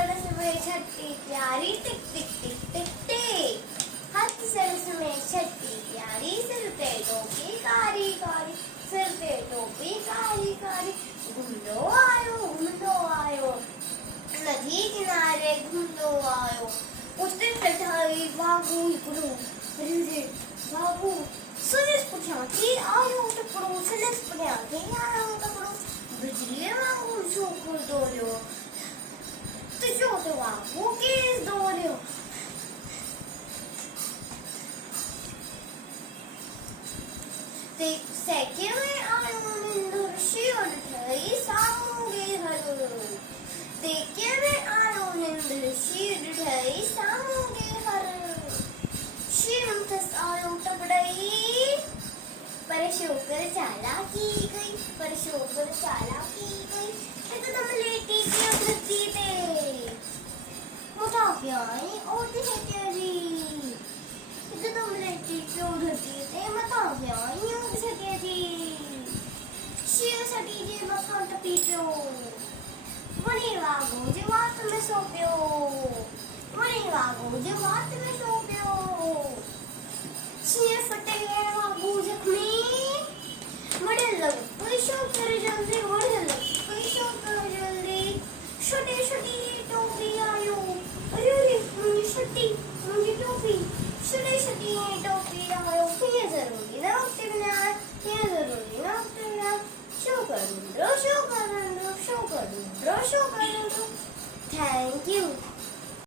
सरस में छठी प्यारी टिक टिक टिक टिक टिक। हाथ सरस में छठी प्यारी, सिर पे टोपी कारी कारी, सिर पे टोपी कारी कारी। घुमलो आयो नदी किनारे घुमलो आयो। उस दिन बैठाई बाबू इकड़ू, रे बाबू सुनेस पुछाती आयो टकड़ू, सुनेस पुछाती आयो टकड़ू। बिजली मांगू शोकर दोरियो, तो जो तो बाबू केस दोरियो। सेके में आयो निंदुर शिवर ठई सामूगे हर। सेके में आयो निंदुर शिवर ठई सामूगे हर। शिवम थस आयो टपड़ई, पर शोकर चालाकी गई, पर शोकर चालाकी गई। एकदम लेटी क्यों धरती पे, मोटा प्यारी ओटी है तेरी। एकदम लेटी क्यों धरती पे, मोटा प्यारी ओटी है तेरी। शिव सटी जे मखान टपीप्यो, वनी वागो जे वात में सोप्यो, वनी वागो जे वात में सोप्यो। शिव फटे वागो जख्मी, मरे लग पैसो कर जल्दी, मरे लग पैसो कर जल्दी। छोटी छोटी टोपी आयो, अरे मुझे छोटी मुझे टोपी, छोटी छोटी टोपी आयो। ये जरूरी ना उठना, ये जरूरी ना उठना। शो करूँ, शो करूँ, शो करूँ, शो करूँ। Thank you.